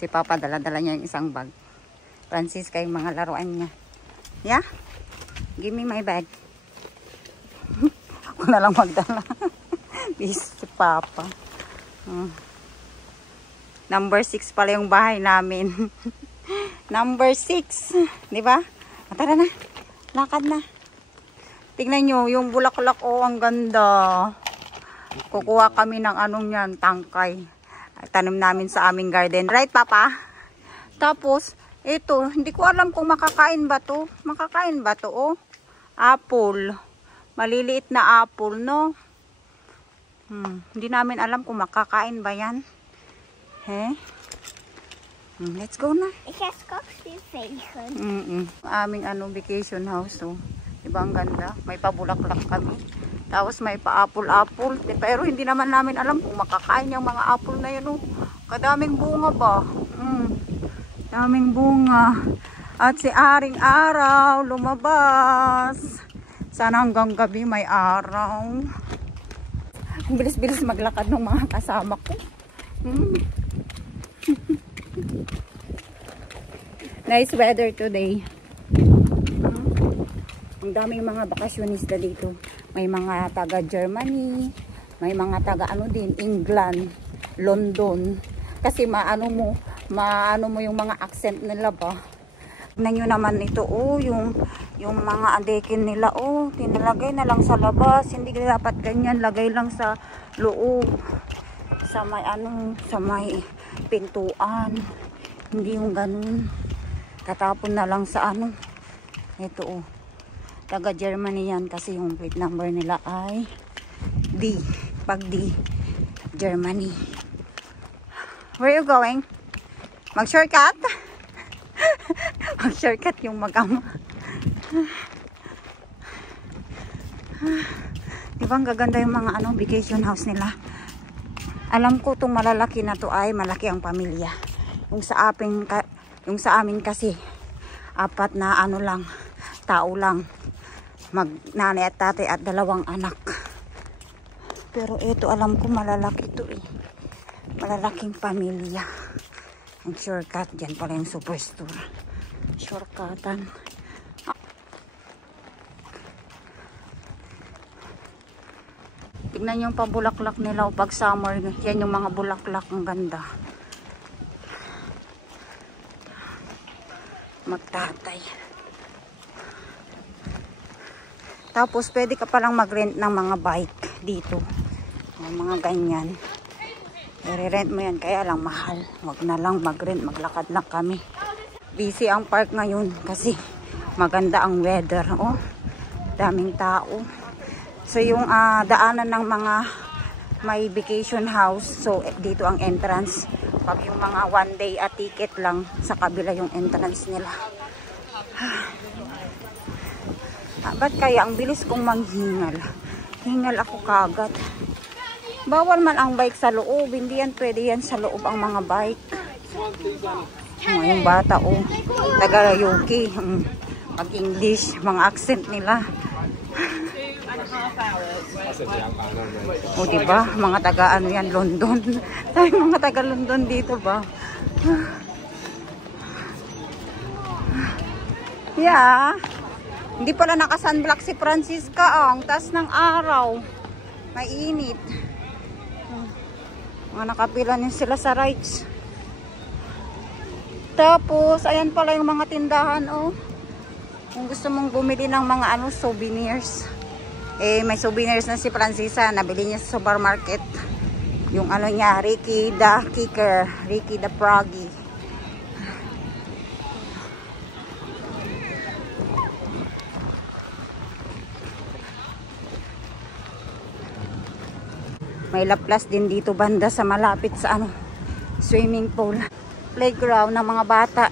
Si Papa dala-dala niya yung isang bag. Francisca yung mga laruan niya. Yeah? Give me my bag. Ako na lang magdala. This si Papa. Number 6 pala yung bahay namin. Number 6. Diba? Tara na. Lakad na. Tingnan nyo, yung bulaklak, oh, ang ganda. Kukuha kami ng anong yan, tangkay. Tanim namin sa aming garden. Right, Papa? Tapos, ito, hindi ko alam kung makakain ba to. Makakain ba to, oh? Apple. Maliliit na apple, no? Hindi namin alam kung makakain ba yan. He? Let's go na. Aming vacation house, oh. Diba ang ganda? May pabulaklak kami. Tapos may pa-apple-apple. Pero hindi naman namin alam kung makakain yung mga apple na yun. Oh. Kadaming bunga ba? Daming bunga. At si Aring Araw lumabas. Sana hanggang gabi may araw. Ang bilis-bilis maglakad ng mga kasama ko. Nice weather today. Ang daming mga bakasyonista dito. May mga taga Germany, may mga taga England, London. Kasi maano mo yung mga accent nila ba. Tignan nyo naman ito, oh, yung mga adekin nila, oh, tinalagay na lang sa labas. Hindi dapat ganyan, lagay lang sa loob. Sa may pintuan. Hindi yung ganun. Tatapon na lang sa ito, oh. Taga Germany yan kasi yung plate number nila ay D. Pag D, Germany. Where are you going? Mag-shortcut? Mag-shortcut yung mag-ama. Diba ang gaganda yung mga vacation house nila? Alam ko itong malalaki na to ay malaki ang pamilya. Yung sa amin kasi apat na lang, tao lang. Nanay at tatay at 2 anak. Pero ito alam ko malalaki ito eh. Malalaking pamilya. Ang shortcut. Diyan pala yung superstore. Shortcutan. Tignan yung pabulaklak nila o pag summer. Yan yung mga bulaklak. Ang ganda. Magtatay. Tapos, pwede ka palang mag-rent ng mga bike dito. Mga ganyan. I-rent mo yan. Kaya lang mahal. Huwag na lang mag-rent. Maglakad lang kami. Busy ang park ngayon kasi maganda ang weather. Oh, daming tao. So, yung daanan ng mga may vacation house. So, dito ang entrance. Pag yung mga one day at ticket lang, sa kabila yung entrance nila. Ba't kaya ang bilis kong manghingal? Hingal ako kagad. Bawal man ang bike sa loob. Hindi yan pwede yan sa loob ang mga bike. Yung bata, oh. Taga-Yuki. Pag-English, mga accent nila. O, diba? Mga taga yan, London. Mga taga-London dito ba? Yeah. Hindi pala naka-sunblock si Francisca. Ang taas ng araw. Mainit. Mga nakapila niya sila sa rides. Tapos, ayan pala yung mga tindahan, oh. Kung gusto mong bumili ng mga souvenirs. Eh, may souvenirs na si Francisca. Nabili niya sa supermarket. Yung niya, Ricky the Kicker. Ricky the Froggy. May laplas din dito banda sa malapit sa swimming pool. Playground ng mga bata.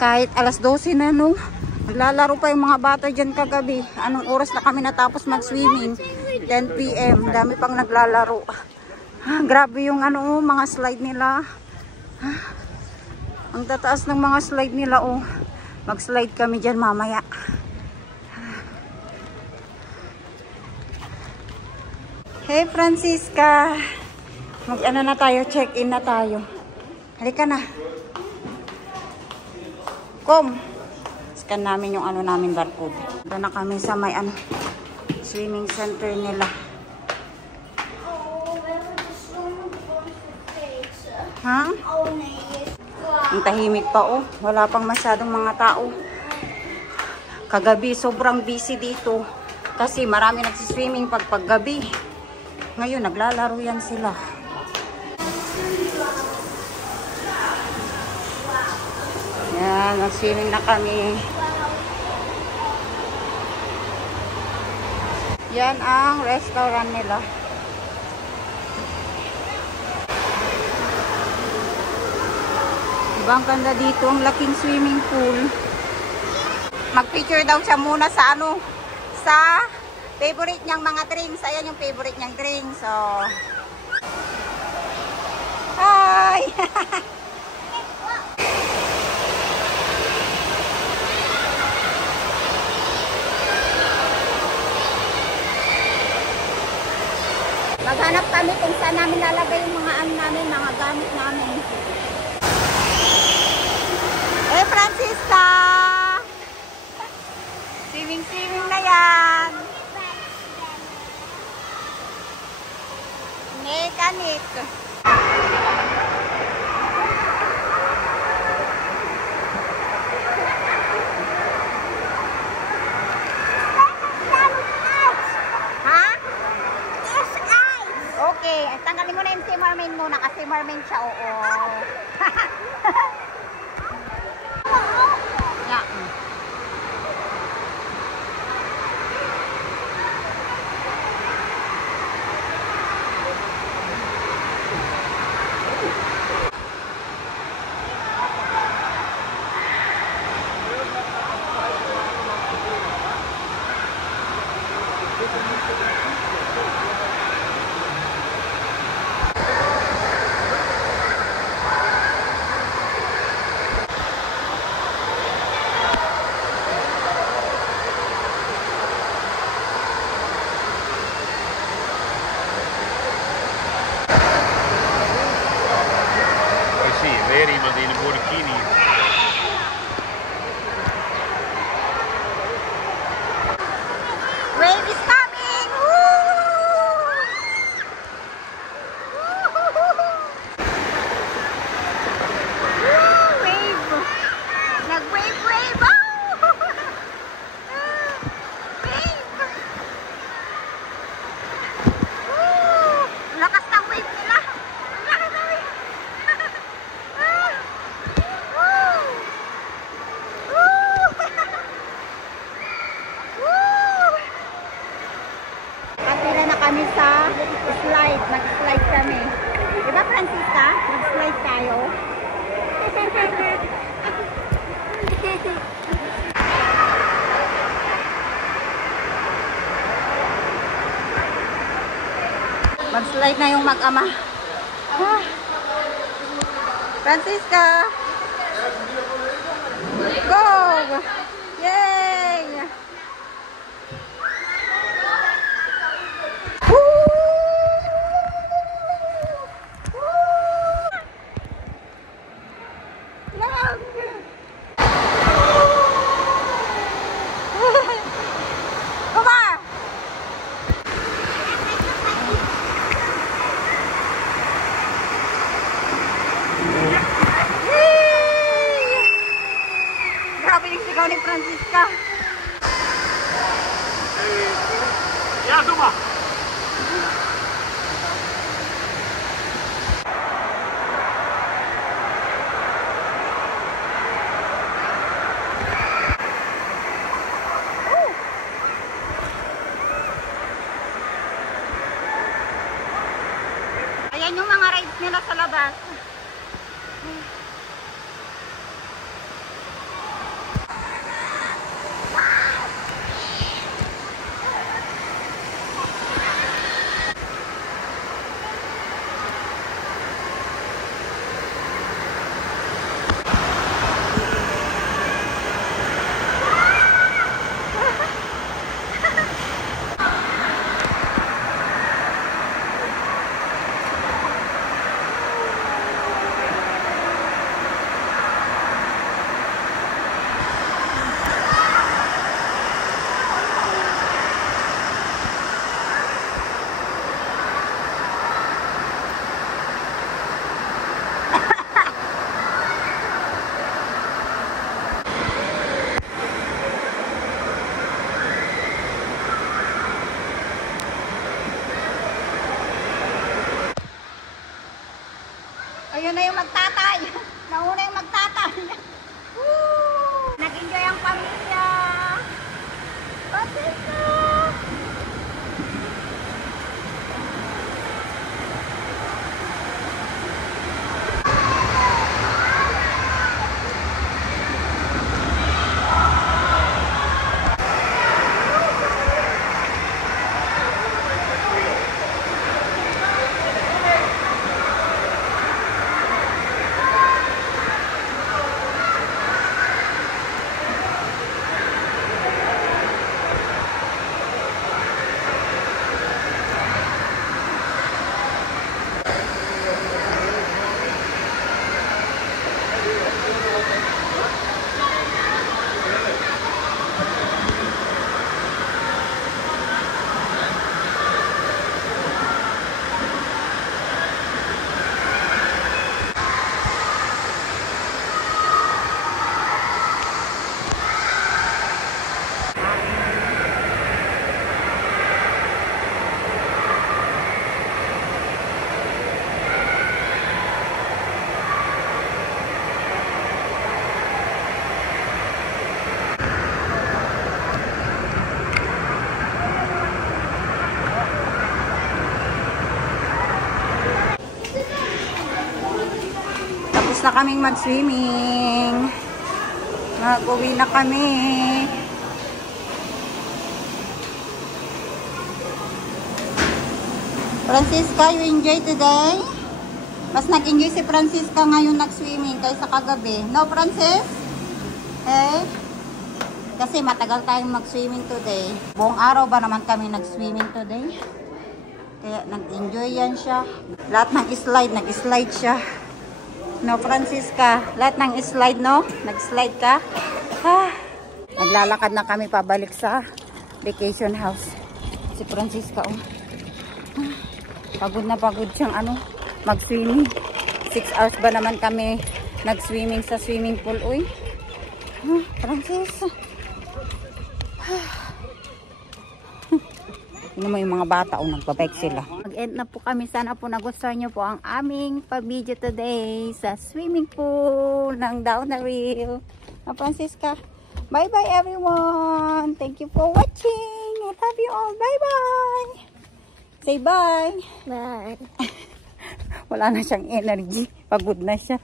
Kahit alas 12 na naglalaro pa yung mga bata dyan kagabi. Anong oras na kami natapos mag-swimming? 10 PM. Dami pang naglalaro. Grabe yung mga slide nila. Ang tataas ng mga slide nila, oh. Mag-slide kami dyan mamaya. Hey Francisca, Mag-ano na tayo, check-in na tayo. Halika na. Kom. Scan namin yung ano namin barcode. Doon na kami sa may ano, swimming center nila. Ha? Ang tahimik pa oh. Wala pang masyadong mga tao. Kagabi, sobrang busy dito. Kasi marami nagsiswimming paggabi. Ngayon, naglalaro yan sila. Yan, nag-swimming na kami. Yan ang restaurant nila. Diba ang ganda dito, ang laking swimming pool. Mag-picture daw siya muna sa ano, sa favorite niyang mga drinks. Ayan yung favorite niyang drinks. So, hi! Maghanap kami kung saan namin lalagay yung mga ano namin, mga gamit namin. Eh, Francisca! Swimming na yan. Kanit. Ha? Okay, tanggalin mo na yung si Mermaid muna kasi Mermaid siya, oo. Yeah. Vedi iemand in een burkini. Wave is coming! Wave! Nag-wave, wave! Lakas ng wave nila! Lakas ng wave! Katira na kami sa slide. Nag-slide kami. Diba, Francisca? Nag-slide tayo. Mag-slide na yung mag-ama. Francisca! Go! Yay! Grabe yung sigaw ni Francisca. Ja, doe maar. Ayan yung mga rides nila sa labas. Nauna yung magtatay. Nauna yung magtatay. Woo! Nag-enjoy ang pamilya. Francisca! Tapos na kaming mag-swimming. Mag-uwi na kami. Francisca, you enjoy today? Mas nag-enjoy si Francisca ngayon nag-swimming kaysa kagabi. No, Francis? Eh? Kasi matagal tayong mag-swimming today. Buong araw ba naman kami nag-swimming today? Kaya nag-enjoy yan siya. Lahat ng slide, nag-slide siya. No, Francisca? Lahat ng slide, no? Nag-slide ka? Ah. Naglalakad na kami pabalik sa vacation house. Si Francisca, oh. Ah. Pagod na pagod siyang mag-swimming. 6 hours ba naman kami nag-swimming sa swimming pool, uy. Ah, Francis. Tingnan mo yung mga bata, nagbabike sila. Mag-end na po kami. Sana po nagustuhan nyo po ang aming pa-video today sa swimming pool ng Down the Reel. Francisca, bye-bye everyone. Thank you for watching. I love you all. Bye-bye. Say bye. Bye. Wala na siyang energy. Pagod na siya.